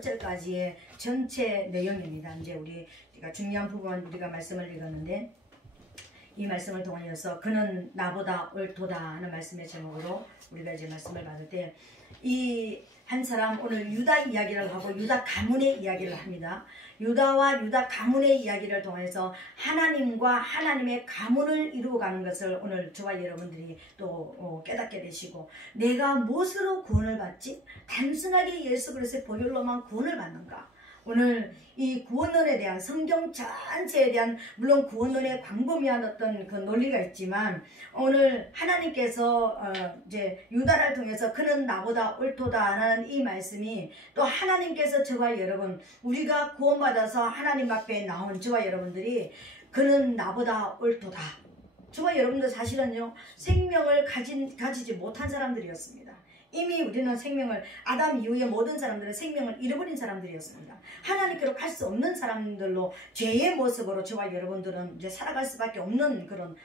끝절까지의 전체 내용입니다. 이제 우리가 중요한 부분 우리가 말씀을 읽었는데, 이 말씀을 통하여서 그는 나보다 옳도다 하는 말씀의 제목으로 우리가 이제 말씀을 받을 때, 이 한 사람 오늘 유다 이야기를 하고 유다 가문의 이야기를 합니다. 유다와 유다 가문의 이야기를 통해서 하나님과 하나님의 가문을 이루어가는 것을 오늘 저와 여러분들이 또 깨닫게 되시고, 내가 무엇으로 구원을 받지? 단순하게 예수 그리스도의 보혈로만 구원을 받는가? 오늘 이 구원론에 대한, 성경 전체에 대한, 물론 구원론의 광범위한 어떤 그 논리가 있지만, 오늘 하나님께서 이제 유다를 통해서 그는 나보다 옳도다 하는 이 말씀이, 또 하나님께서 저와 여러분, 우리가 구원받아서 하나님 앞에 나온 저와 여러분들이 그는 나보다 옳도다, 저와 여러분들 사실은요 생명을 가지지 못한 사람들이었습니다. 이미 우리는 생명을, 아담 이후에 모든 사람들은 생명을 잃어버린 사람들이었습니다. 하나님께로 갈 수 없는 사람들로 죄의 모습으로 저와 여러분들은 이제 살아갈 수밖에 없는 그런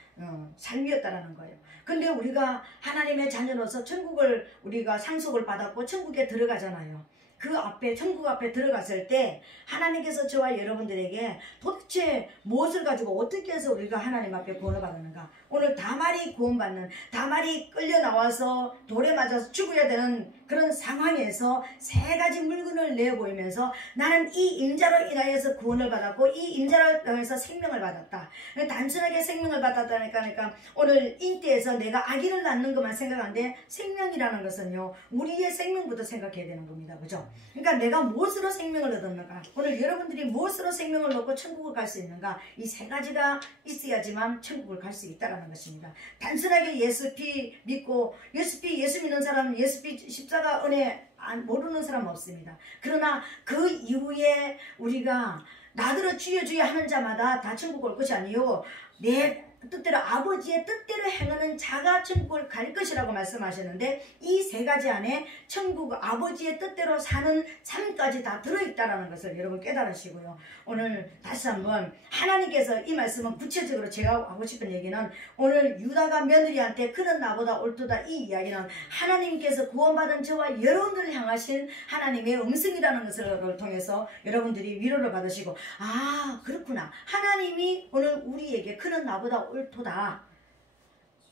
삶이었다라는 거예요. 근데 우리가 하나님의 자녀로서 천국을 우리가 상속을 받았고 천국에 들어가잖아요. 그 앞에, 천국 앞에 들어갔을 때 하나님께서 저와 여러분들에게 도대체 무엇을 가지고 어떻게 해서 우리가 하나님 앞에 구원을 받았는가? 오늘 다말이 구원받는, 다말이 끌려 나와서 돌에 맞아서 죽어야 되는 그런 상황에서 세 가지 물건을 내어보이면서 나는 이 임자로 인하여서 구원을 받았고 이 임자로 인해서 생명을 받았다. 단순하게 생명을 받았다니까, 그러니까 오늘 인때에서 내가 아기를 낳는 것만 생각하는데, 생명이라는 것은요 우리의 생명부터 생각해야 되는 겁니다. 그죠? 그러니까 내가 무엇으로 생명을 얻었는가? 오늘 여러분들이 무엇으로 생명을 얻고 천국을 갈 수 있는가? 이 세 가지가 있어야지만 천국을 갈 수 있다라는 것입니다. 단순하게 예수 피 믿고, 예수 믿는 사람, 예수 피 십자가 은혜 모르는 사람은 없습니다. 그러나 그 이후에 우리가 나더러 주여 주여 하는 자마다 다 천국 올 것이 아니요 내 뜻대로, 아버지의 뜻대로 행하는 자가 천국을 갈 것이라고 말씀하셨는데, 이 세 가지 안에 천국, 아버지의 뜻대로 사는 삶까지 다 들어있다는 것을 여러분 깨달으시고요. 오늘 다시 한번 하나님께서 이 말씀은 구체적으로 제가 하고 싶은 얘기는, 오늘 유다가 며느리한테 그는 나보다 옳도다, 이 이야기는 하나님께서 구원받은 저와 여러분들을 향하신 하나님의 음성이라는 것을 통해서 여러분들이 위로를 받으시고, 아 그렇구나, 하나님이 오늘 우리에게 그는 나보다 옳도다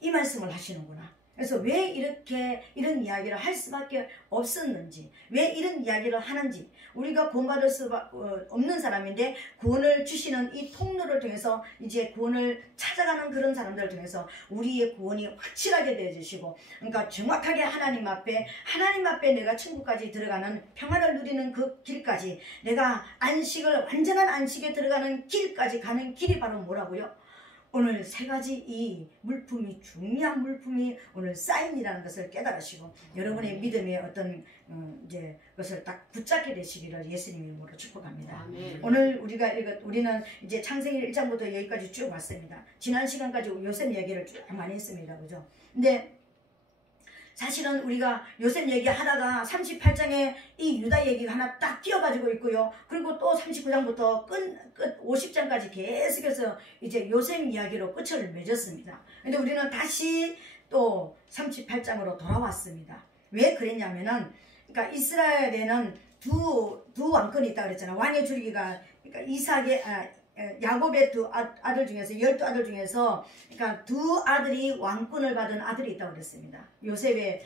이 말씀을 하시는구나. 그래서 왜 이렇게 이런 이야기를 할 수밖에 없었는지, 왜 이런 이야기를 하는지, 우리가 구원받을 수 없는 사람인데 구원을 주시는 이 통로를 통해서 이제 구원을 찾아가는 그런 사람들을 통해서 우리의 구원이 확실하게 되어주시고, 그러니까 정확하게 하나님 앞에 내가 천국까지 들어가는, 평안을 누리는 그 길까지, 내가 안식을, 완전한 안식에 들어가는 길까지 가는 길이 바로 뭐라고요? 오늘 세 가지 이 물품이, 중요한 물품이 오늘 사인이라는 것을 깨달으시고 여러분의 믿음의 어떤 이제 것을 딱 붙잡게 되시기를 예수님 이름으로 축복합니다. 아멘. 오늘 우리는 이제 창세기 1장부터 여기까지 쭉 왔습니다. 지난 시간까지 요셉 얘기를 쭉 많이 했습니다. 그죠? 근데 사실은 우리가 요셉 얘기하다가 38장에 이 유다 얘기가 하나 딱 띄어가지고 있고요. 그리고 또 39장부터 끝 50장까지 계속해서 이제 요셉 이야기로 끝을 맺었습니다. 근데 우리는 다시 또 38장으로 돌아왔습니다. 왜 그랬냐면은, 그러니까 이스라엘에는 두 왕권이 있다고 그랬잖아요. 왕의 줄기가, 그러니까 야곱의 두 아들 중에서, 12아들 중에서, 그러니까 두 아들이 왕권을 받은 아들이 있다고 그랬습니다. 요셉의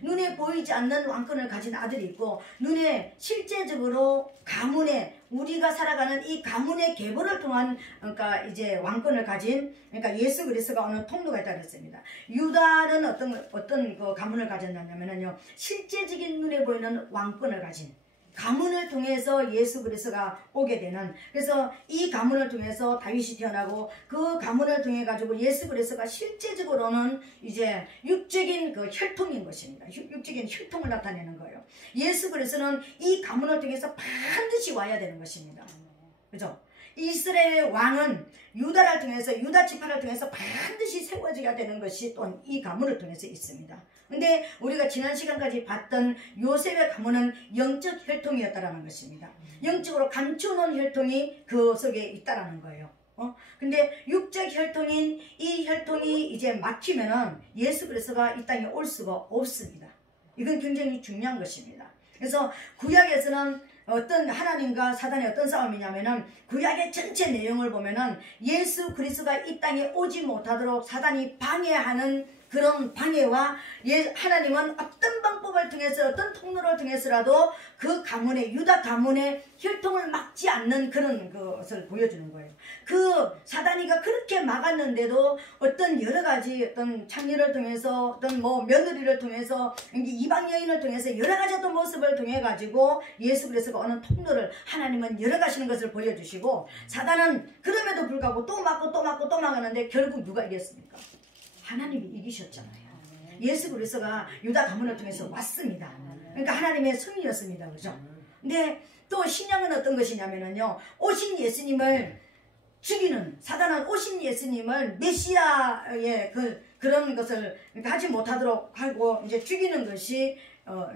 눈에 보이지 않는 왕권을 가진 아들이 있고, 눈에 실제적으로 가문의, 우리가 살아가는 이 가문의 계보를 통한, 그러니까 이제 왕권을 가진, 그러니까 예수 그리스도가 오는 통로가 있다고 그랬습니다. 유다는 어떤 그 가문을 가졌냐면요, 실제적인 눈에 보이는 왕권을 가진, 가문을 통해서 예수 그리스도가 오게 되는, 그래서 이 가문을 통해서 다윗이 태어나고, 그 가문을 통해 가지고 예수 그리스도가 실제적으로는 이제 육적인 그 혈통인 것입니다. 육적인 혈통을 나타내는 거예요. 예수 그리스도는 이 가문을 통해서 반드시 와야 되는 것입니다. 그죠? 이스라엘의 왕은 유다를 통해서, 유다 지파를 통해서 반드시 세워져야 되는 것이 또한 이 가문을 통해서 있습니다. 근데 우리가 지난 시간까지 봤던 요셉의 가문은 영적 혈통이었다라는 것입니다. 영적으로 감추는 혈통이 그 속에 있다라는 거예요. 근데 육적 혈통인 이 혈통이 이제 막히면은 예수 그리스도가 이 땅에 올 수가 없습니다. 이건 굉장히 중요한 것입니다. 그래서 구약에서는 어떤 하나님과 사단의 어떤 싸움이냐면은 구약의 전체 내용을 보면은 예수 그리스도가 이 땅에 오지 못하도록 사단이 방해하는 그런 방해와 하나님은 어떤 방법을 통해서 어떤 통로를 통해서라도 그 가문의 유다 가문의 혈통을 막지 않는 그런 것을 보여주는 거예요. 그 사단이가 그렇게 막았는데도 어떤 여러 가지 어떤 창녀를 통해서 어떤 뭐 며느리를 통해서 이방 여인을 통해서 여러 가지 어떤 모습을 통해 가지고 예수 그리스도가 어느 통로를 하나님은 열어가시는 것을 보여주시고 사단은 그럼에도 불구하고 또 막고 또 막고 또 막았는데 결국 누가 이겼습니까? 하나님이 이기셨잖아요. 예수 그리스도가 유다 가문을 통해서 왔습니다. 그러니까 하나님의 승리였습니다. 그죠? 근데 또 신약은 어떤 것이냐면요. 오신 예수님을 죽이는, 사단은 오신 예수님을 메시아의 그런 것을 하지 못하도록 하고 이제 죽이는 것이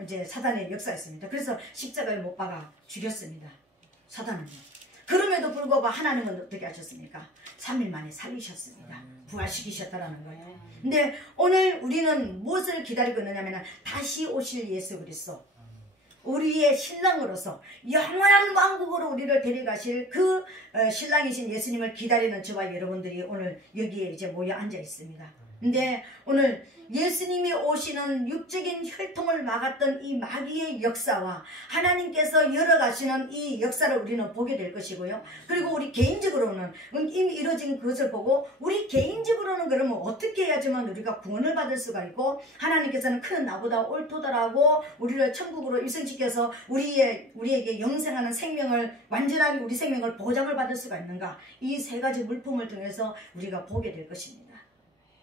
이제 사단의 역사였습니다. 그래서 십자가에 못 박아 죽였습니다. 사단은요. 그럼에도 불구하고 하나님은 어떻게 하셨습니까? 3일 만에 살리셨습니다. 부활시키셨다라는 거예요. 근데 오늘 우리는 무엇을 기다리고 있느냐면 다시 오실 예수 그리스도, 우리의 신랑으로서 영원한 왕국으로 우리를 데려가실 그 신랑이신 예수님을 기다리는 저와 여러분들이 오늘 여기에 이제 모여 앉아 있습니다. 근데 오늘 예수님이 오시는 육적인 혈통을 막았던 이 마귀의 역사와 하나님께서 열어가시는 이 역사를 우리는 보게 될 것이고요. 그리고 우리 개인적으로는 이미 이루어진 그것을 보고 우리 개인적으로는 그러면 어떻게 해야지만 우리가 구원을 받을 수가 있고 하나님께서는 큰 나보다 옳도다라고 우리를 천국으로 입성시켜서 우리에게 영생하는 생명을 완전하게 우리 생명을 보장을 받을 수가 있는가, 이 세 가지 물품을 통해서 우리가 보게 될 것입니다.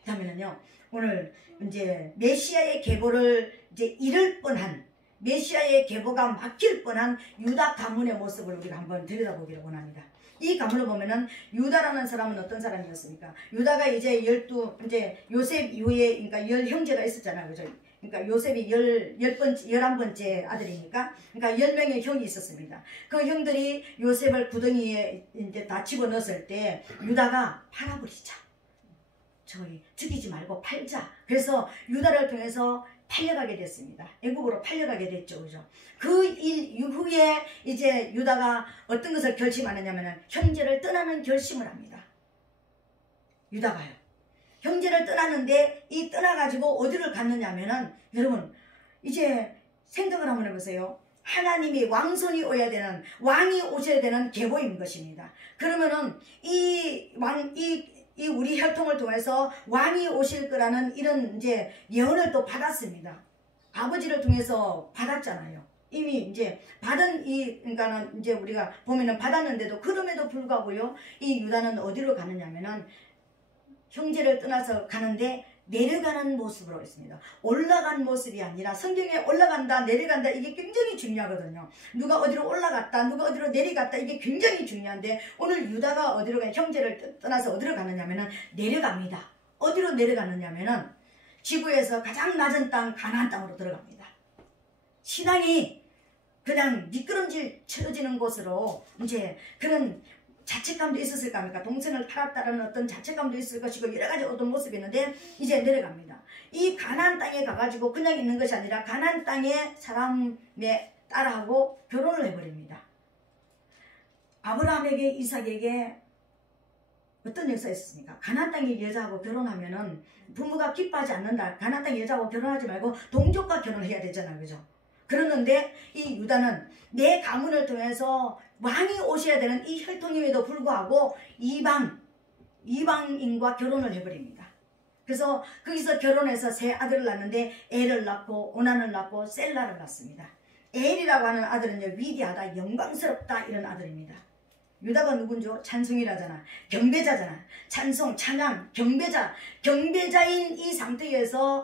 그다음에는요, 오늘 이제 메시아의 계보를 이제 잃을 뻔한, 메시아의 계보가 막힐 뻔한 유다 가문의 모습을 우리가 한번 들여다보기를 원합니다. 이 가문을 보면은 유다라는 사람은 어떤 사람이었습니까? 유다가 이제 이제 요셉 이후에 그러니까 10형제가 있었잖아요. 그죠? 그러니까 요셉이 11번째 아들이니까, 그러니까 10명의 형이 있었습니다. 그 형들이 요셉을 구덩이에 이제 다 집어넣었을 때 유다가 팔아버리자. 저희 죽이지 말고 팔자. 그래서 유다를 통해서 팔려가게 됐습니다. 애국으로 팔려가게 됐죠. 그죠? 그 일 이후에 이제 유다가 어떤 것을 결심하느냐면 형제를 떠나는 결심을 합니다. 유다가요. 형제를 떠나는데 이 떠나가지고 어디를 갔느냐면은 여러분 이제 생각을 한번 해보세요. 하나님이 왕손이 오야 되는, 왕이 오셔야 되는 계보인 것입니다. 그러면은 이 우리 혈통을 통해서 왕이 오실 거라는 이런 이제 예언을 또 받았습니다. 아버지를 통해서 받았잖아요. 이미 이제 받은 그러니까는 이제 우리가 보면은 받았는데도 그럼에도 불구하고요, 이 유다는 어디로 가느냐면은 형제를 떠나서 가는데 내려가는 모습으로 있습니다. 올라간 모습이 아니라, 성경에 올라간다 내려간다 이게 굉장히 중요하거든요. 누가 어디로 올라갔다 누가 어디로 내려갔다 이게 굉장히 중요한데 오늘 유다가 어디로 가, 형제를 떠나서 어디로 가느냐면은 내려갑니다. 어디로 내려가느냐면은 지구에서 가장 낮은 땅 가나안 땅으로 들어갑니다. 신앙이 그냥 미끄럼질 쳐지는 곳으로 이제 그런 자책감도 있었을 겁니까? 동생을 팔았다는 어떤 자책감도 있을 것이고 여러 가지 어떤 모습이 있는데 이제 내려갑니다. 이 가나안 땅에 가가지고 그냥 있는 것이 아니라 가나안 땅에 사람의 딸하고 결혼을 해버립니다. 아브라함에게 이삭에게 어떤 역사가 있었습니까? 가나안 땅의 여자하고 결혼하면은 부모가 기뻐하지 않는다. 가나안 땅의 여자하고 결혼하지 말고 동족과 결혼해야 되잖아요. 그죠? 그러는데 이 유다는 내 가문을 통해서 왕이 오셔야 되는 이 혈통임에도 불구하고 이방인과 결혼을 해버립니다. 그래서 거기서 결혼해서 세 아들을 낳는데 엘을 낳고 오난을 낳고 셀라를 낳습니다. 엘이라고 하는 아들은요, 위대하다, 영광스럽다 이런 아들입니다. 유다가 누군죠? 찬송이라잖아. 경배자잖아. 찬송, 찬양, 경배자인 이 상태에서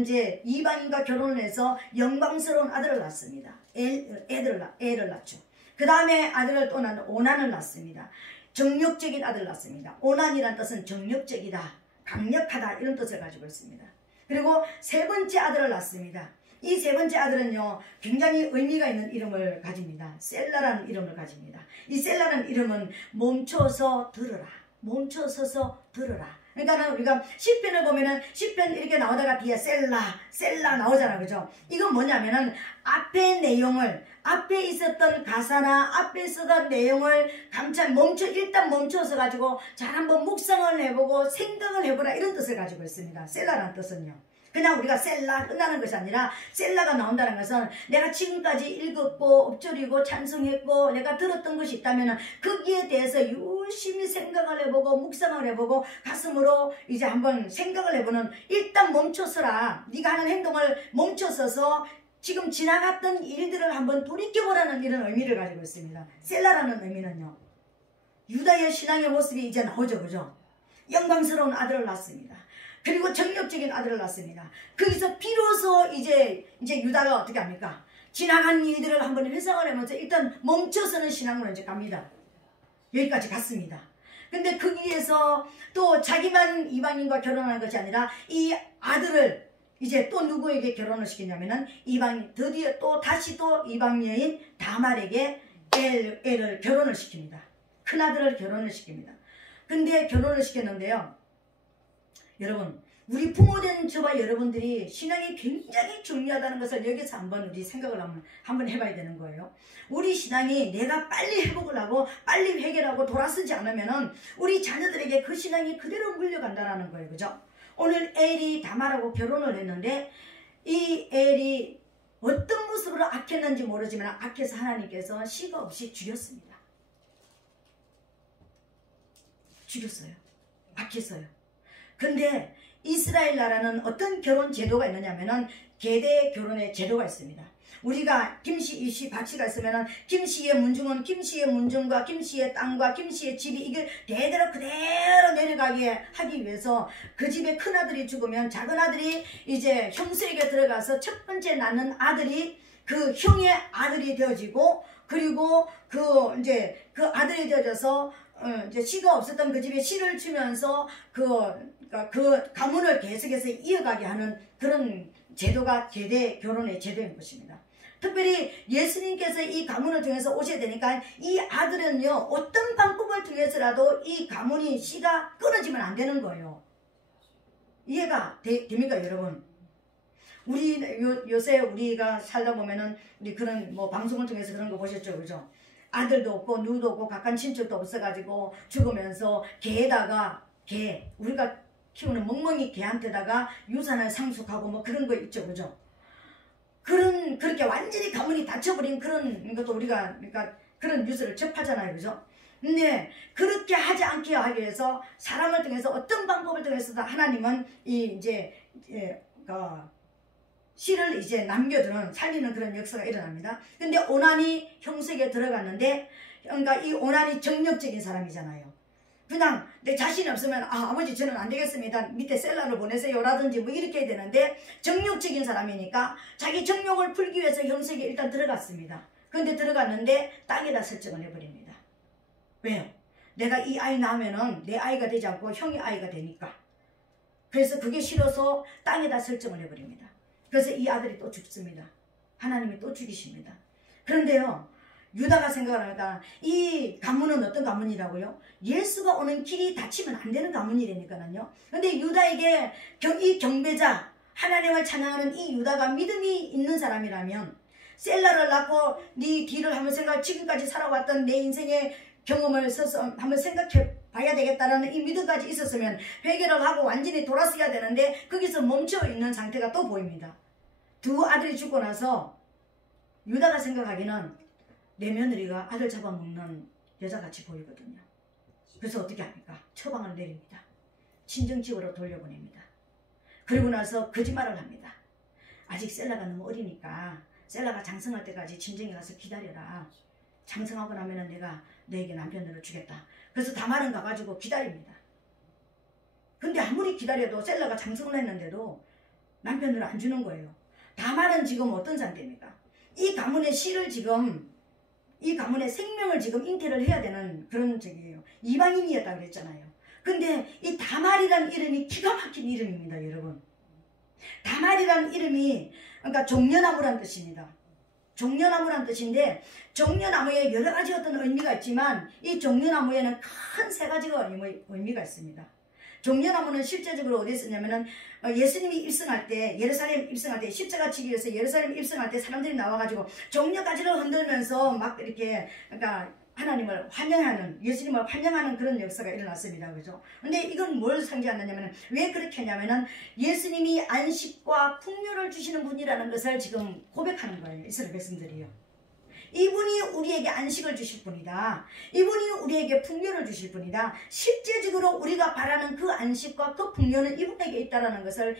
이제 이방인과 결혼을 해서 영광스러운 아들을 낳습니다. 엘을 낳죠. 그 다음에 아들을 또 낳는 오난을 낳습니다. 정력적인 아들을 낳습니다. 오난이란 뜻은 정력적이다, 강력하다 이런 뜻을 가지고 있습니다. 그리고 세 번째 아들을 낳습니다. 이 세 번째 아들은요, 굉장히 의미가 있는 이름을 가집니다. 셀라라는 이름을 가집니다. 이 셀라라는 이름은 멈춰서 들어라, 멈춰서서 들어라 그러니까는 우리가 시편을 보면은 시편 이렇게 나오다가 뒤에 셀라 나오잖아, 그죠? 이건 뭐냐면은 앞에 내용을, 앞에 있었던 가사나 앞에 있었던 내용을 일단 멈춰서 가지고 잘 한번 묵상을 해보고 생각을 해보라, 이런 뜻을 가지고 있습니다. 셀라라는 뜻은요. 그냥 우리가 셀라 끝나는 것이 아니라 셀라가 나온다는 것은 내가 지금까지 읽었고 엎조리고 찬송했고 내가 들었던 것이 있다면 거기에 대해서 열심히 생각을 해보고 묵상을 해보고 가슴으로 이제 한번 생각을 해보는, 일단 멈춰서라, 네가 하는 행동을 멈춰서서 지금 지나갔던 일들을 한번 돌이켜보라는 이런 의미를 가지고 있습니다. 셀라라는 의미는요, 유다의 신앙의 모습이 이제 나오죠, 그죠? 영광스러운 아들을 낳습니다. 그리고 정력적인 아들을 낳습니다. 거기서 비로소 이제 유다가 어떻게 합니까? 지나간 일들을 한번 회상을 하면서 일단 멈춰서는 신앙으로 이제 갑니다. 여기까지 갔습니다. 근데 거기에서 또 자기만 이방인과 결혼하는 것이 아니라 이 아들을 이제 또 누구에게 결혼을 시키냐면은 드디어 또 다시 또 이방 여인 다말에게 애를 결혼을 시킵니다. 큰아들을 결혼을 시킵니다. 근데 결혼을 시켰는데요, 여러분, 우리 부모된 저와 여러분들이 신앙이 굉장히 중요하다는 것을 여기서 한번 우리 생각을 한번 해봐야 되는 거예요. 우리 신앙이 내가 빨리 회복을 하고 빨리 해결하고 돌아서지 않으면은 우리 자녀들에게 그 신앙이 그대로 물려간다는 거예요, 그죠? 오늘 엘이 다말하고 결혼을 했는데 이 엘이 어떤 모습으로 악했는지 모르지만 악해서 하나님께서 시가 없이 죽였습니다. 죽였어요. 악했어요. 근데 이스라엘 나라는 어떤 결혼 제도가 있느냐면은 계대 결혼의 제도가 있습니다. 우리가 김씨, 이씨, 박씨가 있으면은 김씨의 문중은 김씨의 문중과 김씨의 땅과 김씨의 집이 이게 대대로 그대로 내려가게 하기 위해서 그 집에 큰 아들이 죽으면 작은 아들이 이제 형수에게 들어가서 첫 번째 낳는 아들이 그 형의 아들이 되어지고, 그리고 그 아들이 되어져서 이제 씨가 없었던 그 집에 씨를 주면서 그 가문을 계속해서 이어가게 하는 그런 제도가 계대 결혼의 제도인 것입니다. 특별히 예수님께서 이 가문을 통해서 오셔야 되니까 이 아들은요, 어떤 방법을 통해서라도 이 가문이 씨가 끊어지면 안 되는 거예요. 이해가 됩니까, 여러분? 우리 요새 우리가 살다 보면은 우리 그런 뭐 방송을 통해서 그런 거 보셨죠, 그죠? 아들도 없고 누도 없고 가까운 친척도 없어가지고 죽으면서 우리가 키우는 멍멍이 개한테다가 유산을 상속하고 뭐 그런 거 있죠, 그죠? 그렇게 완전히 가문이 닫혀버린 그런 것도 우리가 그러니까 그런 뉴스를 접하잖아요, 그죠? 근데 그렇게 하지 않게 하기 위해서 사람을 통해서 어떤 방법을 통해서도 하나님은 씨를 이제 남겨두는, 살리는 그런 역사가 일어납니다. 근데 오난이 형수에게 들어갔는데, 그러니까 이 오난이 정력적인 사람이잖아요. 그냥 내 자신이 없으면 아버지 저는 안 되겠습니다, 밑에 셀라를 보내세요 라든지 뭐 이렇게 해야 되는데, 정력적인 사람이니까 자기 정력을 풀기 위해서 형수에게 일단 들어갔습니다. 그런데 들어갔는데 땅에다 설정을 해버립니다. 왜요? 내가 이 아이 낳으면은 내 아이가 되지 않고 형의 아이가 되니까. 그래서 그게 싫어서 땅에다 설정을 해버립니다. 그래서 이 아들이 또 죽습니다. 하나님이 또 죽이십니다. 그런데요, 유다가 생각을 하니까 이 가문은 어떤 가문이라고요? 예수가 오는 길이 닫히면 안 되는 가문이라니까요. 근데 유다에게 이 경배자, 하나님을 찬양하는 이 유다가 믿음이 있는 사람이라면, 셀라를 낳고 네 뒤를 한번 지금까지 살아왔던 내 인생의 경험을 써서 한번 생각해 봐야 되겠다라는 이 믿음까지 있었으면 회개를 하고 완전히 돌아서야 되는데 거기서 멈춰 있는 상태가 또 보입니다. 두 아들이 죽고 나서 유다가 생각하기는 내 며느리가 아들 잡아먹는 여자같이 보이거든요. 그래서 어떻게 합니까? 처방을 내립니다. 친정집으로 돌려보냅니다. 그리고 나서 거짓말을 합니다. 아직 셀라가 너무 어리니까 셀라가 장성할 때까지 친정에 가서 기다려라. 장성하고 나면은 내가 너에게 남편으로 주겠다. 그래서 다말은 가가지고 기다립니다. 근데 아무리 기다려도 셀라가 장성을 했는데도 남편으로 안 주는 거예요. 다말은 지금 어떤 상태입니까? 이 가문의 씨를 지금, 이 가문의 생명을 지금 잉태를 해야 되는 그런 적이에요. 이방인이었다고 그랬잖아요. 근데 이 다말이라는 이름이 기가 막힌 이름입니다, 여러분. 다말이라는 이름이 그러니까 종려나무란 뜻입니다. 종려나무란 뜻인데, 종려나무에 여러 가지 어떤 의미가 있지만 이 종려나무에는 큰 세 가지가 의미가 있습니다. 종려나무는 실제적으로 어디에 쓰냐면은 예수님이 입성할 때, 예루살렘 입성할 때, 십자가 지기 위해서 예루살렘 입성할 때 사람들이 나와가지고 종려가지를 흔들면서 막 이렇게, 그러니까 하나님을 환영하는, 예수님을 환영하는 그런 역사가 일어났습니다. 그죠? 근데 이건 뭘 상징하느냐면, 왜 그렇게 하냐면은 예수님이 안식과 풍요를 주시는 분이라는 것을 지금 고백하는 거예요. 이스라엘 백성들이요. 이분이 우리에게 안식을 주실 분이다. 이분이 우리에게 풍요를 주실 분이다. 실제적으로 우리가 바라는 그 안식과 그 풍요는 이분에게 있다는 것을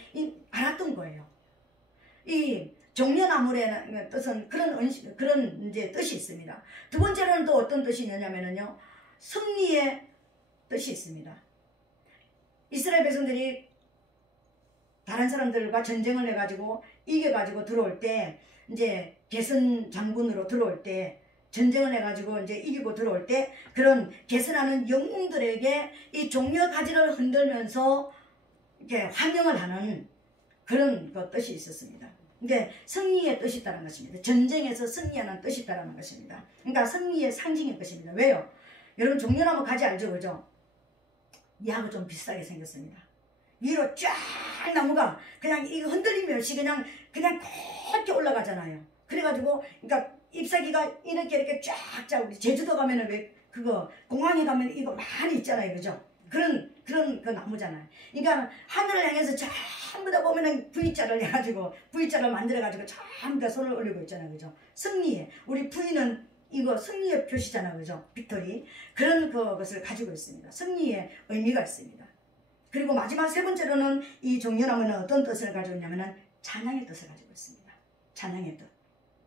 알았던 거예요. 이 종려나무라는 뜻은 그런 이제 뜻이 있습니다. 두 번째로는 또 어떤 뜻이 있느냐면요, 승리의 뜻이 있습니다. 이스라엘 백성들이 다른 사람들과 전쟁을 해가지고 이겨가지고 들어올 때, 이제 개선 장군으로 들어올 때, 전쟁을 해가지고 이제 이기고 들어올 때, 그런 개선하는 영웅들에게 이 종려 가지를 흔들면서 이렇게 환영을 하는 그런 그 뜻이 있었습니다. 그러니까 승리의 뜻이 있다는 것입니다. 전쟁에서 승리하는 뜻이 있다는 것입니다. 그러니까 승리의 상징인 것입니다. 왜요? 여러분 종려나무 가지 알죠? 그죠? 얘하고 좀 비슷하게 생겼습니다. 위로 쫙 나무가 그냥 이거 흔들리면서 그냥 그렇게 올라가잖아요. 그래가지고, 그러니까 잎사귀가 이렇게 쫙 우리 제주도 가면은 왜 그거 공항에 가면 이거 많이 있잖아요. 그죠? 그런 그 나무잖아요. 그러니까 하늘을 향해서 전부 다 보면은 V자를 해가지고, V자를 만들어가지고 전부 다 손을 올리고 있잖아요. 그죠? 승리에. 우리 V는 이거 승리의 표시잖아요. 그죠? 빅토리. 그런 그것을 가지고 있습니다. 승리의 의미가 있습니다. 그리고 마지막 세 번째로는 이 종려나무는 어떤 뜻을 가지고 있냐면은 찬양의 뜻을 가지고 있습니다. 찬양의 뜻.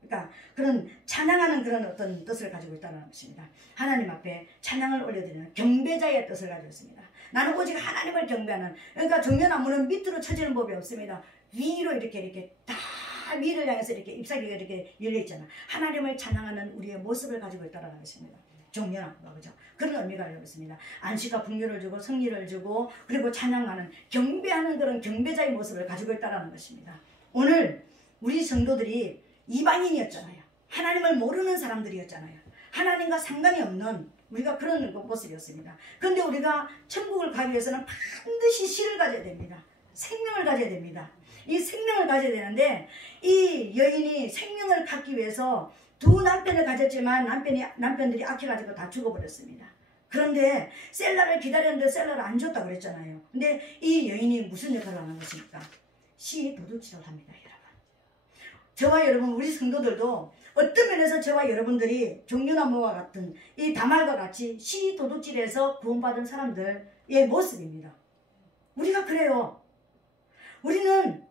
그러니까 그런 찬양하는 그런 어떤 뜻을 가지고 있다는 것입니다. 하나님 앞에 찬양을 올려드리는 경배자의 뜻을 가지고 있습니다. 나는 오직 하나님을 경배하는, 그러니까 종려나무는 밑으로 쳐지는 법이 없습니다. 위로 이렇게 다 위를 향해서 이렇게 잎사귀가 이렇게 열려 있잖아. 하나님을 찬양하는 우리의 모습을 가지고 있다는 것입니다. 종려나무가, 그죠? 그런 의미가 알고 있습니다. 안식과 풍요를 주고 승리를 주고 그리고 찬양하는, 경배하는 그런 경배자의 모습을 가지고 있다는 것입니다. 오늘 우리 성도들이 이방인이었잖아요. 하나님을 모르는 사람들이었잖아요. 하나님과 상관이 없는 우리가 그런 모습이었습니다. 그런데 우리가 천국을 가기 위해서는 반드시 씨를 가져야 됩니다. 생명을 가져야 됩니다. 이 생명을 가져야 되는데, 이 여인이 생명을 갖기 위해서 두 남편을 가졌지만 남편들이 악해가지고 다 죽어버렸습니다. 그런데 셀라를 기다렸는데 셀라를 안 줬다고 그랬잖아요. 근데 이 여인이 무슨 역할을 하는 것입니까? 씨 도둑질을 합니다. 여러분. 저와 여러분, 우리 성도들도 어떤 면에서 저와 여러분들이 종려나무와 같은 이 다말과 같이 씨 도둑질에서 구원받은 사람들의 모습입니다. 우리가 그래요. 우리는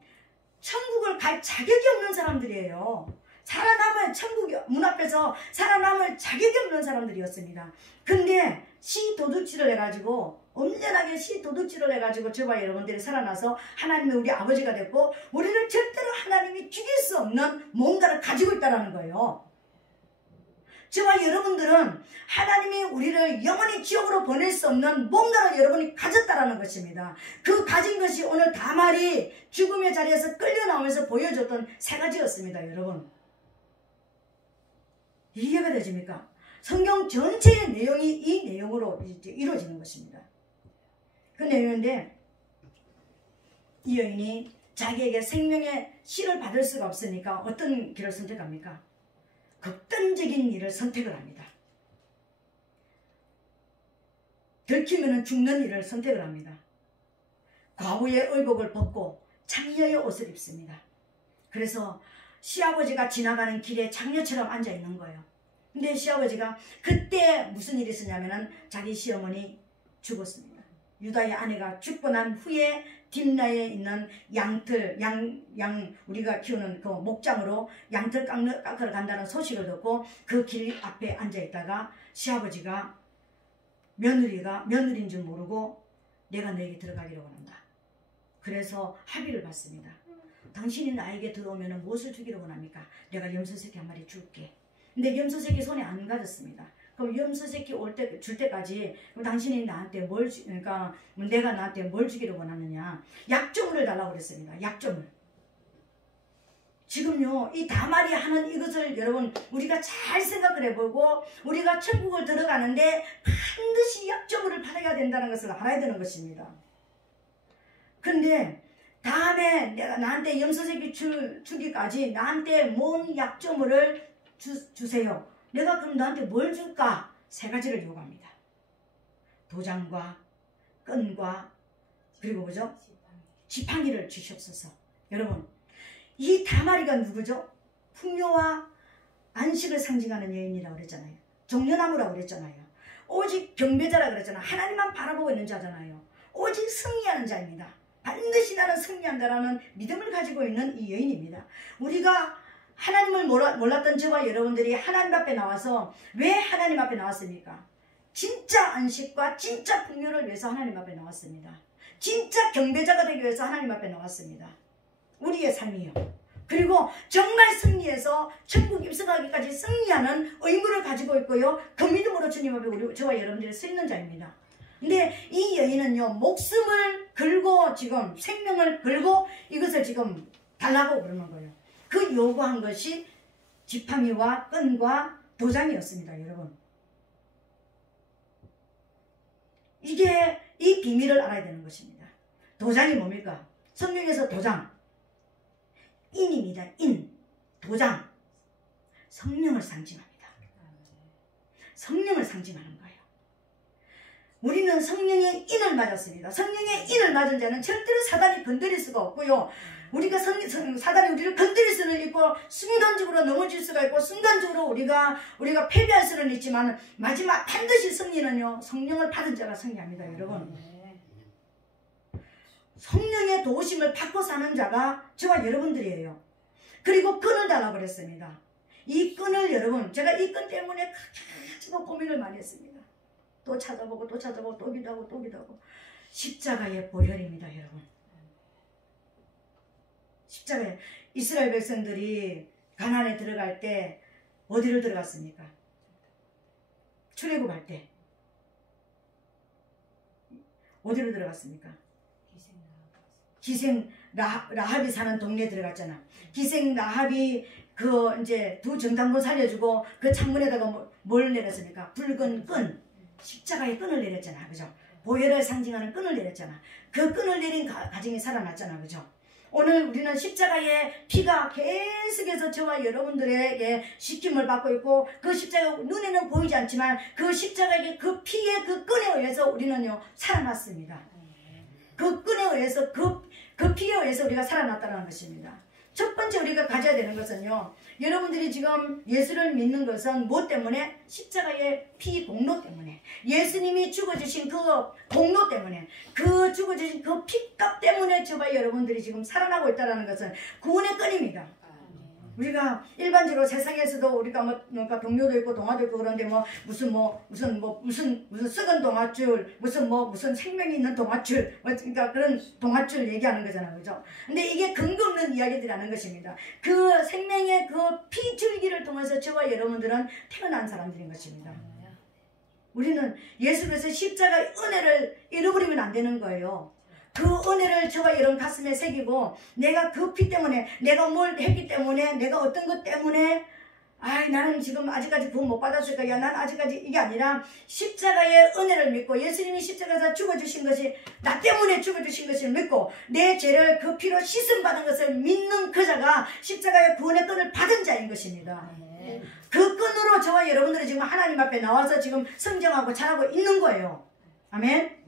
천국을 갈 자격이 없는 사람들이에요. 살아남을, 천국 문 앞에서 살아남을 자격이 없는 사람들이었습니다. 근데 씨 도둑질을 해가지고, 엄연하게 씨 도둑질을 해가지고 저와 여러분들이 살아나서 하나님의 우리 아버지가 됐고, 우리를 절대로 하나님이 죽일 수 없는 뭔가를 가지고 있다는 거예요. 저와 여러분들은 하나님이 우리를 영원히 지옥으로 보낼 수 없는 뭔가를 여러분이 가졌다라는 것입니다. 그 가진 것이 오늘 다말이 죽음의 자리에서 끌려 나오면서 보여줬던 세 가지였습니다. 여러분, 이해가 되십니까? 성경 전체의 내용이 이 내용으로 이제 이루어지는 것입니다. 그 내용인데, 이 여인이 자기에게 생명의 씨를 받을 수가 없으니까 어떤 길을 선택합니까? 극단적인 일을 선택을 합니다. 들키면 죽는 일을 선택을 합니다. 과부의 의복을 벗고 장녀의 옷을 입습니다. 그래서 시아버지가 지나가는 길에 장녀처럼 앉아있는 거예요. 근데 시아버지가 그때 무슨 일이 있었냐면은 자기 시어머니 죽었습니다. 유다의 아내가 죽고 난 후에 딥나에 있는 양틀, 우리가 키우는 그 목장으로 양틀 깎으러 간다는 소식을 듣고 그 길 앞에 앉아있다가 시아버지가 며느리인 줄 모르고 내가 너에게 들어가기로 원한다. 그래서 합의를 받습니다. 당신이 나에게 들어오면 무엇을 주기로 원합니까? 내가 염소새끼 한 마리 줄게. 근데 염소새끼 손에 안 가졌습니다. 그럼 염소새끼 줄 때까지 그럼 당신이 나한테 그러니까 내가 나한테 뭘 주기를 원하느냐? 약조물을 달라고 그랬습니다. 약조물. 지금요, 이 다말이 하는 이것을 여러분 우리가 잘 생각을 해보고 우리가 천국을 들어가는데 반드시 약조물을 받아야 된다는 것을 알아야 되는 것입니다. 근데 다음에 내가 나한테 염소새끼 주기까지 나한테 뭔 약점을 주세요. 내가 그럼 나한테 뭘 줄까? 세 가지를 요구합니다. 도장과 끈과 그리고 뭐죠? 지팡이를 주시옵소서. 여러분, 이 다말이가 누구죠? 풍요와 안식을 상징하는 여인이라고 그랬잖아요. 종려나무라고 그랬잖아요. 오직 경배자라고 그랬잖아요. 하나님만 바라보고 있는 자잖아요. 오직 승리하는 자입니다. 반드시 나는 승리한다라는 믿음을 가지고 있는 이 여인입니다. 우리가 하나님을 몰랐던 저와 여러분들이 하나님 앞에 나와서 왜 하나님 앞에 나왔습니까? 진짜 안식과 진짜 풍요를 위해서 하나님 앞에 나왔습니다. 진짜 경배자가 되기 위해서 하나님 앞에 나왔습니다. 우리의 삶이요. 그리고 정말 승리해서 천국 입성하기까지 승리하는 의무를 가지고 있고요. 그 믿음으로 주님 앞에 저와 여러분들이 서 있는 자입니다. 근데 이 여인은요, 목숨을 걸고 지금 생명을 걸고 이것을 지금 달라고 그러는 거예요. 그 요구한 것이 지팡이와 끈과 도장이었습니다. 여러분, 이게 이 비밀을 알아야 되는 것입니다. 도장이 뭡니까? 성경에서 도장, 인입니다. 인, 도장, 성령을 상징합니다. 성령을 상징하는 거예요. 우리는 성령의 인을 맞았습니다. 성령의 인을 맞은 자는 절대로 사단이 건드릴 수가 없고요. 우리가 사단이 우리를 건드릴 수는 있고 순간적으로 넘어질 수가 있고 순간적으로 우리가 패배할 수는 있지만 마지막 반드시 승리는요, 성령을 받은 자가 승리합니다. 여러분, 성령의 도우심을 받고 사는 자가 저와 여러분들이에요. 그리고 끈을 달라고 그랬습니다. 이 끈을 여러분, 제가 이 끈 때문에 가지고 고민을 많이 했습니다. 또 찾아보고 또 찾아보고 또 기도하고 또 기도하고. 십자가의 보혈입니다. 여러분, 십자가에 이스라엘 백성들이 가나안에 들어갈 때 어디를 들어갔습니까? 출애굽할 때 어디로 들어갔습니까? 기생 라합이 사는 동네에 들어갔잖아. 기생 라합이 그 이제 두 정탐꾼 살려주고 그 창문에다가 뭘 내렸습니까? 붉은 끈, 십자가의 끈을 내렸잖아. 그죠? 보혈을 상징하는 끈을 내렸잖아. 그 끈을 내린 가정이 살아났잖아. 그죠? 오늘 우리는 십자가의 피가 계속해서 저와 여러분들에게 씻김을 받고 있고, 그 십자가 눈에는 보이지 않지만 그 십자가의 그 피의 그 끈에 의해서 우리는요 살아났습니다. 그 끈에 의해서 그 피에 의해서 우리가 살아났다는 것입니다. 첫 번째 우리가 가져야 되는 것은요, 여러분들이 지금 예수를 믿는 것은 무엇 때문에? 십자가의 피 공로 때문에, 예수님이 죽어주신 그 공로 때문에, 그 죽어주신 그 피값 때문에 저와 여러분들이 지금 살아나고 있다는 것은 구원의 끈입니다. 우리가 일반적으로 세상에서도 우리가 뭔가 동료도 있고 동화도 있고 그런데 무슨 썩은 동화줄, 무슨 생명이 있는 동화줄, 그러니까 그런 동화줄 얘기하는 거잖아요. 그죠? 근데 이게 근거 없는 이야기들이라는 것입니다. 그 생명의 그 피줄기를 통해서 저와 여러분들은 태어난 사람들인 것입니다. 우리는 예수께서 십자가의 은혜를 잃어버리면 안 되는 거예요. 그 은혜를 저와 여러분 가슴에 새기고, 내가 그 피 때문에, 내가 뭘 했기 때문에, 내가 어떤 것 때문에 나는 지금 아직까지 구원 못 받았을 거야, 난 아직까지, 이게 아니라 십자가의 은혜를 믿고 예수님이 십자가에서 죽어주신 것이 나 때문에 죽어주신 것을 믿고 내 죄를 그 피로 씻음받은 것을 믿는 그 자가 십자가의 구원의 끈을 받은 자인 것입니다. 그 끈으로 저와 여러분들이 지금 하나님 앞에 나와서 지금 성장하고 자라고 있는 거예요. 아멘.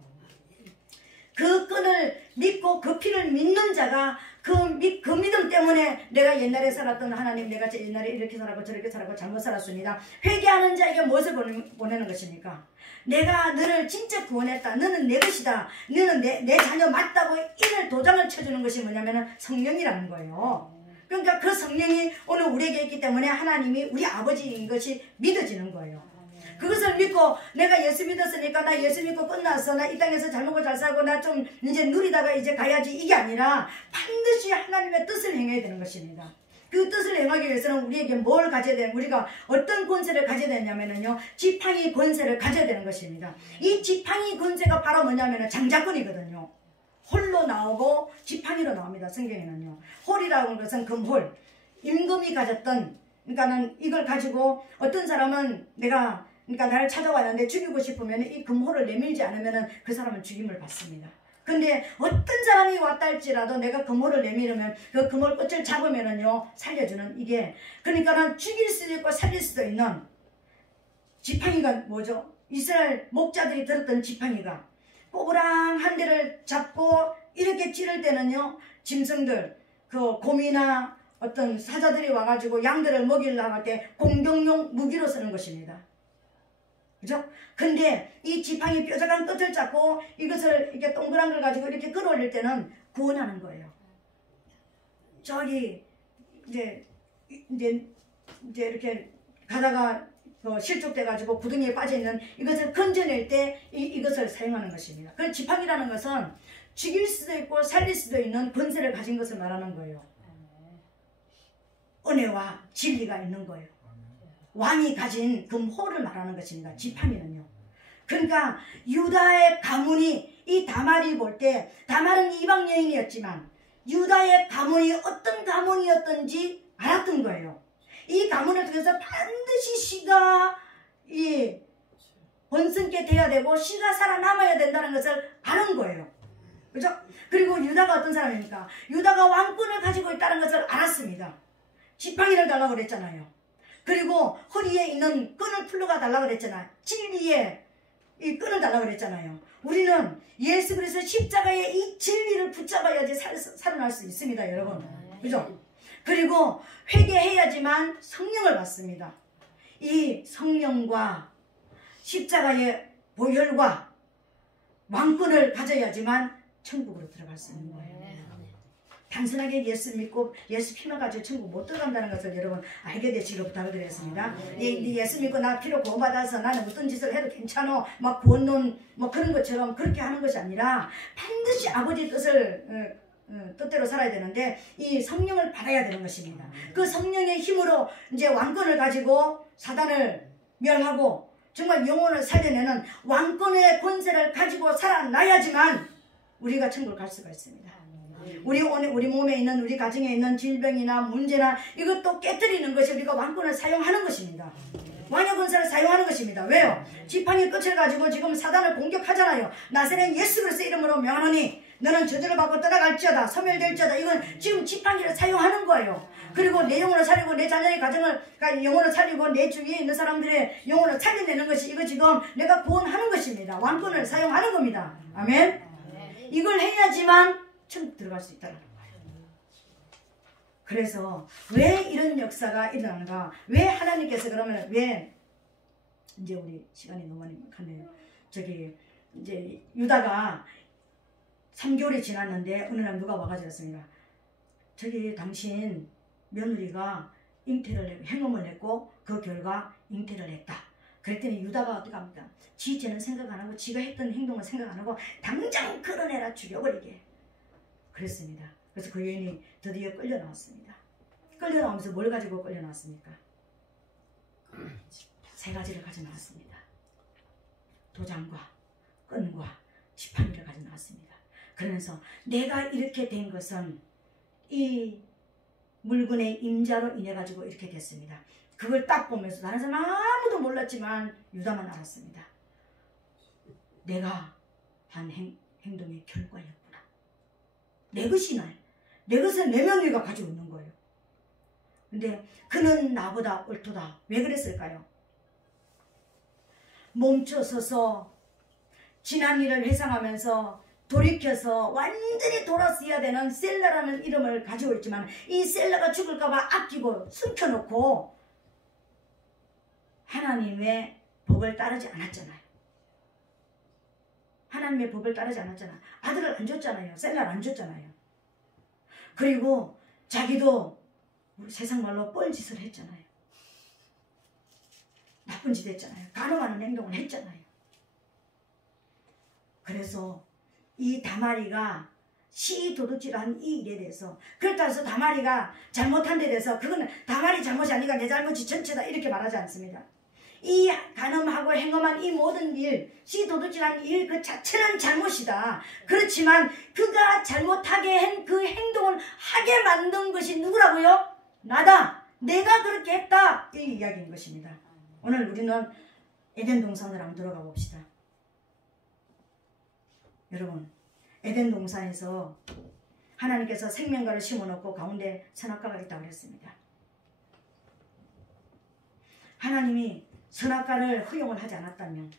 그 끈을 믿고 그 피를 믿는 자가 그 믿음 때문에 내가 옛날에 살았던 하나님, 내가 옛날에 이렇게 살았고 저렇게 살았고 잘못 살았습니다. 회개하는 자에게 무엇을 보내는 것입니까? 내가 너를 진짜 구원했다, 너는 내 것이다, 너는 내 자녀 맞다고 이를 도장을 쳐주는 것이 뭐냐면 성령이라는 거예요. 그러니까 그 성령이 오늘 우리에게 있기 때문에 하나님이 우리 아버지인 것이 믿어지는 거예요. 그것을 믿고 내가 예수 믿었으니까 나 예수 믿고 끝났어, 나 이 땅에서 잘 먹고 잘 살고 나 좀 이제 누리다가 이제 가야지, 이게 아니라 반드시 하나님의 뜻을 행해야 되는 것입니다. 그 뜻을 행하기 위해서는 우리에게 뭘 가져야 되는, 우리가 어떤 권세를 가져야 되냐면요, 지팡이 권세를 가져야 되는 것입니다. 이 지팡이 권세가 바로 뭐냐면 장자권이거든요. 홀로 나오고 지팡이로 나옵니다. 성경에는요. 홀이라고 하는 것은 금홀, 임금이 가졌던, 그러니까는 이걸 가지고 어떤 사람은 그러니까 나를 찾아왔는데 죽이고 싶으면 이 금홀을 내밀지 않으면 그 사람은 죽임을 받습니다. 근데 어떤 사람이 왔다 할지라도 내가 그물을 내밀으면 그 그물 끝을 잡으면은요 살려주는 이게 그러니까는 죽일 수도 있고 살릴 수도 있는 지팡이가 뭐죠? 이스라엘 목자들이 들었던 지팡이가 꼬부랑한 데를 잡고 이렇게 찌를 때는요 짐승들 그 곰이나 어떤 사자들이 와가지고 양들을 먹이려고 할 때 공격용 무기로 쓰는 것입니다. 그죠? 근데 이 지팡이 뾰족한 끝을 잡고 이것을 이렇게 동그란 걸 가지고 이렇게 끌어올릴 때는 구원하는 거예요. 저기 이제 이렇게 가다가 실족돼 가지고 구덩이에 빠져 있는 이것을 건져낼 때 이것을 사용하는 것입니다. 그 지팡이라는 것은 죽일 수도 있고 살릴 수도 있는 권세를 가진 것을 말하는 거예요. 은혜와 진리가 있는 거예요. 왕이 가진 금호를 말하는 것입니다. 지팡이는요. 그러니까 유다의 가문이 이 다말이 볼 때 다말은 이방 여인이었지만 유다의 가문이 어떤 가문이었던지 알았던 거예요. 이 가문을 통해서 반드시 씨가 이 번성케 돼야 되고 씨가 살아남아야 된다는 것을 아는 거예요. 그죠? 그리고 유다가 어떤 사람입니까? 유다가 왕권을 가지고 있다는 것을 알았습니다. 지팡이를 달라고 그랬잖아요. 그리고 허리에 있는 끈을 풀러가 달라고 그랬잖아요. 진리의 이 끈을 달라고 그랬잖아요. 우리는 예수 그리스도 십자가의 이 진리를 붙잡아야지 살아날 수 있습니다, 여러분. 그죠? 그리고 회개해야지만 성령을 받습니다. 이 성령과 십자가의 보혈과 왕권을 가져야지만 천국으로 들어갈 수 있는 거예요. 단순하게 예수 믿고 예수 피만 가지고 천국 못 들어간다는 것을 여러분 알게 되시기를 부탁드리겠습니다. 예수 믿고 나 피로 구원받아서 나는 어떤 짓을 해도 괜찮아 막 구원론 뭐 그런 것처럼 그렇게 하는 것이 아니라 반드시 아버지 뜻을 뜻대로 살아야 되는데 이 성령을 받아야 되는 것입니다. 그 성령의 힘으로 이제 왕권을 가지고 사단을 멸하고 정말 영혼을 살려내는 왕권의 권세를 가지고 살아나야지만 우리가 천국을 갈 수가 있습니다. 우리 몸에 있는 우리 가정에 있는 질병이나 문제나 이것도 깨뜨리는 것이 우리가 왕권을 사용하는 것입니다. 왕의 권세를 사용하는 것입니다. 왜요? 지팡이 끝을 가지고 지금 사단을 공격하잖아요. 나사렛 예수 그리스도의 이름으로 명하노니 너는 저주를 받고 떠나갈지어다 소멸될지어다. 이건 지금 지팡이를 사용하는 거예요. 그리고 내 영혼을 살리고 내 자녀의 가정을 영혼을 살리고 내 주위에 있는 사람들의 영혼을 살려내는 것이 이거 지금 내가 구원하는 것입니다. 왕권을 사용하는 겁니다. 아멘. 이걸 해야지만 천국 들어갈 수 있다는 거예요. 그래서 왜 이런 역사가 일어나는가? 왜 하나님께서 그러면 왜 이제 우리 시간이 너무 많이 갔네요. 저기 이제 유다가 3개월이 지났는데 어느 날 누가 와가지고 저기 당신 며느리가 행음을 했고 그 결과 잉태를 했다. 그랬더니 유다가 어떻게 합니까? 지 죄는 생각 안 하고 지가 했던 행동을 생각 안 하고 당장 끌어내라 죽여버리게 그랬습니다. 그래서 그 여인이 드디어 끌려 나왔습니다. 끌려 나오면서 뭘 가지고 끌려 나왔습니까? 3가지를 가져 나왔습니다. 도장과 끈과 지팡이를 가져 나왔습니다. 그러면서 내가 이렇게 된 것은 이 물건의 임자로 인해 가지고 이렇게 됐습니다. 그걸 딱 보면서 다른 사람 아무도 몰랐지만 유다만 알았습니다. 내가 한 행동의 결과였구나. 내 것이 내 것은 내 며느리가 가지고 있는 거예요. 근데 그는 나보다 옳도다. 왜 그랬을까요? 멈춰서서 지난 일을 회상하면서 돌이켜서 완전히 돌아서야 되는 셀라라는 이름을 가지고 있지만 이 셀라가 죽을까봐 아끼고 숨겨놓고 하나님의 법을 따르지 않았잖아요. 하나님의 법을 따르지 않았잖아. 아들을 안 줬잖아요. 셀라를 안 줬잖아요. 그리고 자기도 세상 말로 뻘짓을 했잖아요. 나쁜 짓 했잖아요. 가늠하는 행동을 했잖아요. 그래서 이 다말이가 시도둑질한 이 일에 대해서 그렇다고 해서 다말이가 잘못한 데 대해서 그거는 다말이 잘못이 아니라 내 잘못이 전체다 이렇게 말하지 않습니다. 이 간음하고 행음한 이 모든 일, 시도둑질한 일 그 자체는 잘못이다. 그렇지만 그가 잘못하게 한 그 행동을 하게 만든 것이 누구라고요? 나다. 내가 그렇게 했다. 이 이야기인 것입니다. 오늘 우리는 에덴 동산을 한번 들어가 봅시다. 여러분, 에덴 동산에서 하나님께서 생명과를 심어놓고 가운데 선악과가 있다고 그랬습니다. 하나님이 선악과를 허용을 하지 않았다면,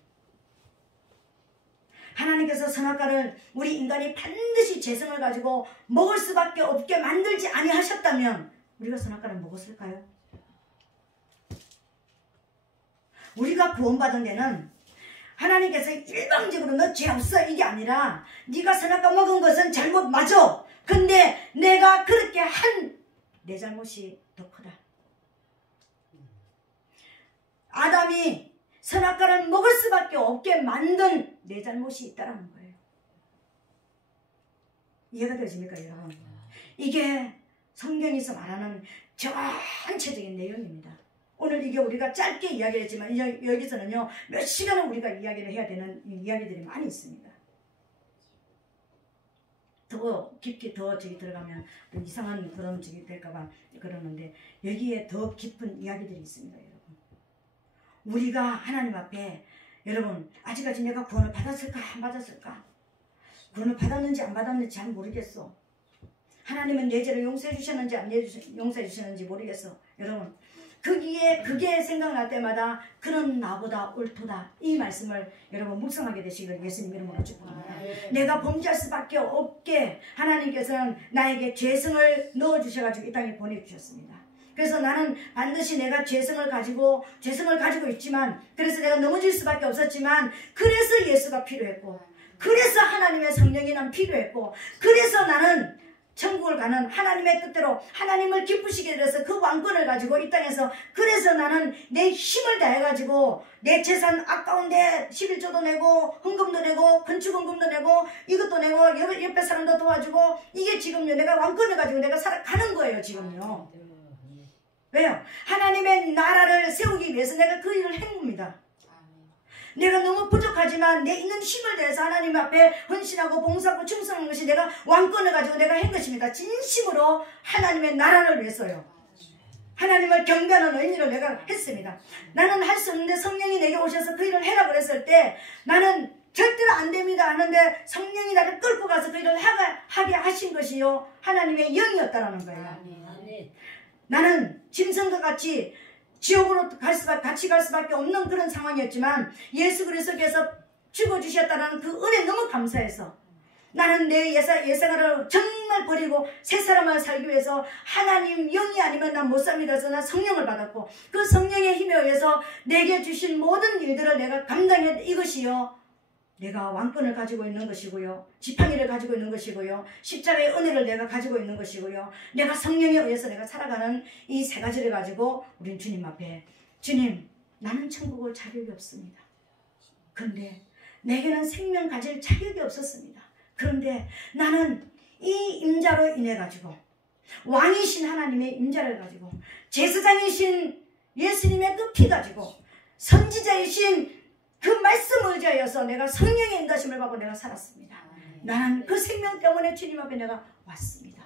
하나님께서 선악과를 우리 인간이 반드시 재성을 가지고 먹을 수밖에 없게 만들지 아니하셨다면 우리가 선악과를 먹었을까요? 우리가 구원받은 데는 하나님께서 일방적으로 너 죄 없어 이게 아니라 네가 선악과 먹은 것은 잘못 맞아. 근데 내가 그렇게 한 내 잘못이 더 크다. 아담이 선악과를 먹을 수밖에 없게 만든 내 잘못이 있다라는 거예요. 이해가 되십니까 여러분? 이게 성경에서 말하는 전체적인 내용입니다. 오늘 이게 우리가 짧게 이야기를 했지만 여기서는요 몇 시간을 우리가 이야기를 해야 되는 이야기들이 많이 있습니다. 더 깊게 더 저기 들어가면 이상한 그런 저기 될까봐 그러는데 여기에 더 깊은 이야기들이 있습니다. 여러분, 우리가 하나님 앞에 여러분 아직까지 내가 구원을 받았을까 안 받았을까, 구원을 받았는지 안 받았는지 잘 모르겠어. 하나님은 내 죄를 용서해 주셨는지 안 용서해 주셨는지 모르겠어. 여러분 그게 생각날 때마다 그런 나보다 옳도다 이 말씀을 여러분 묵상하게 되시길 예수님 이름으로 축복합니다. 내가 범죄할 수밖에 없게 하나님께서는 나에게 죄성을 넣어주셔가지고 이 땅에 보내주셨습니다. 그래서 나는 반드시 내가 죄성을 가지고 있지만, 그래서 내가 넘어질 수밖에 없었지만, 그래서 예수가 필요했고, 그래서 하나님의 성령이 난 필요했고, 그래서 나는 천국을 가는 하나님의 뜻대로 하나님을 기쁘시게 해서 그 왕권을 가지고 이 땅에서, 그래서 나는 내 힘을 다해가지고 내 재산 아까운데 11조도 내고 헌금도 내고 건축헌금도 내고 이것도 내고 옆에 사람도 도와주고, 이게 지금요 내가 왕권을 가지고 내가 살아가는 거예요 지금요. 왜요? 하나님의 나라를 세우기 위해서 내가 그 일을 한 겁니다. 내가 너무 부족하지만 내 있는 힘을 다해서 하나님 앞에 헌신하고 봉사하고 충성하는 것이 내가 왕권을 가지고 내가 한 것입니다. 진심으로 하나님의 나라를 위해서요. 하나님을 경배하는 의미로 내가 했습니다. 나는 할 수 없는데 성령이 내게 오셔서 그 일을 해라 그랬을 때 나는 절대로 안 됩니다 하는데 성령이 나를 끌고 가서 그 일을 하게 하신 것이요 하나님의 영이었다라는 거예요. 나는 짐승과 같이 지옥으로 같이 갈 수밖에 없는 그런 상황이었지만 예수 그리스도께서 죽어주셨다는 그 은혜 너무 감사해서 나는 내 옛생활을 정말 버리고 새 사람을 살기 위해서 하나님 영이 아니면 난 못 삽니다. 그래서 난 성령을 받았고 그 성령의 힘에 의해서 내게 주신 모든 일들을 내가 감당했. 이것이요 내가 왕권을 가지고 있는 것이고요, 지팡이를 가지고 있는 것이고요, 십자가의 은혜를 내가 가지고 있는 것이고요, 내가 성령에 의해서 내가 살아가는 이 세 가지를 가지고 우린 주님 앞에, 주님 나는 천국 올 자격이 없습니다. 그런데 내게는 생명 가질 자격이 없었습니다. 그런데 나는 이 임자로 인해 가지고 왕이신 하나님의 임자를 가지고 제사장이신 예수님의 그 피 가지고 선지자이신 그 말씀을 의지하여서 내가 성령의 인도하심을 받고 내가 살았습니다. 나는 그 생명 때문에 주님 앞에 내가 왔습니다.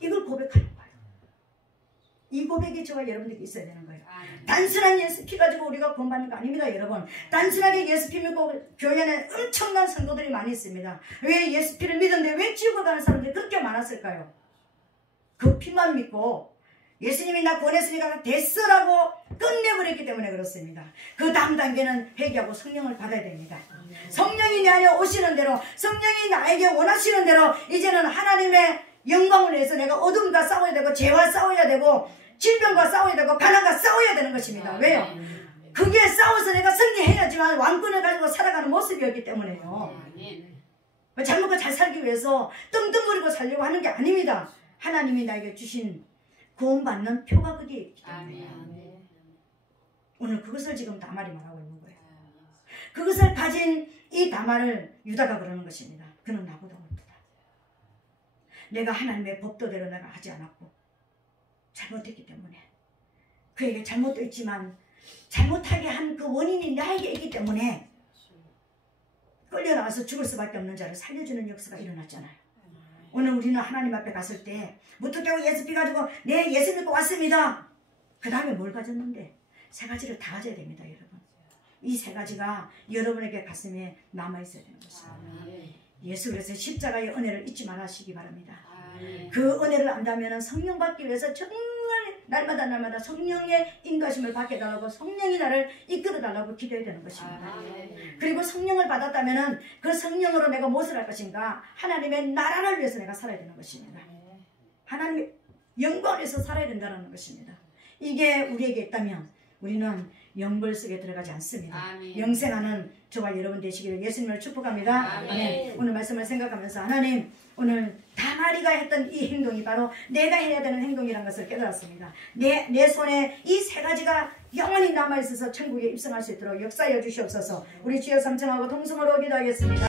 이걸 고백하는 거예요. 이 고백이 저와 여러분들께 있어야 되는 거예요. 단순한 예수 피 가지고 우리가 구원받는 거 아닙니다. 여러분 단순하게 예수 피 믿고 교회 안에 엄청난 성도들이 많이 있습니다. 왜 예수 피를 믿었는데 왜 지옥을 가는 사람들이 그렇게 많았을까요? 그 피만 믿고 예수님이 나 보냈으니까 됐어라고 끝내버렸기 때문에 그렇습니다. 그 다음 단계는 회개하고 성령을 받아야 됩니다. 성령이 내 안에 오시는 대로, 성령이 나에게 원하시는 대로 이제는 하나님의 영광을 위해서 내가 어둠과 싸워야 되고 죄와 싸워야 되고 질병과 싸워야 되고 가난과 싸워야 되는 것입니다. 왜요? 그게 싸워서 내가 승리해야지만 왕권을 가지고 살아가는 모습이었기 때문에요. 잘 먹고 잘 살기 위해서 떵떵거리고 살려고 하는 게 아닙니다. 하나님이 나에게 주신 구원받는 표가 거기에 있기 때문에 오늘 그것을 지금 다말이 말하고 있는 거예요. 그것을 가진 이 다말을 유다가 그러는 것입니다. 그는 나보다 옳다. 내가 하나님의 법도대로 내가 하지 않았고 잘못했기 때문에 그에게 잘못도 있지만 잘못하게 한 그 원인이 나에게 있기 때문에 끌려나와서 죽을 수밖에 없는 자를 살려주는 역사가 일어났잖아요. 오늘 우리는 하나님 앞에 갔을 때 무턱 하고 예수 피 가지고 네 예수 믿고 왔습니다. 그 다음에 뭘 가졌는데? 세 가지를 다 가져야 됩니다. 여러분 이 세 가지가 여러분에게 가슴에 남아있어야 되는 것입니다. 예수 그리스도의 십자가의 은혜를 잊지 말으시기 바랍니다. 아멘. 그 은혜를 안다면 성령 받기 위해서 정말 날마다 성령의 인도하심을 받게 달라고 성령이 나를 이끌어 달라고 기도해야 되는 것입니다. 아멘. 그리고 성령을 받았다면 그 성령으로 내가 무엇을 할 것인가? 하나님의 나라를 위해서 내가 살아야 되는 것입니다. 하나님의 영광을 위해서 살아야 된다는 것입니다. 이게 우리에게 있다면 우리는 영벌 속에 들어가지 않습니다. 아멘. 영생하는 저와 여러분 되시기를 예수님을 축복합니다. 아멘. 아멘. 오늘 말씀을 생각하면서 하나님 오늘 다마리가 했던 이 행동이 바로 내가 해야 되는 행동이라는 것을 깨달았습니다. 내 손에 이 세 가지가 영원히 남아있어서 천국에 입성할 수 있도록 역사하여 주시옵소서. 우리 주여 삼청하고 통성으로 기도하겠습니다.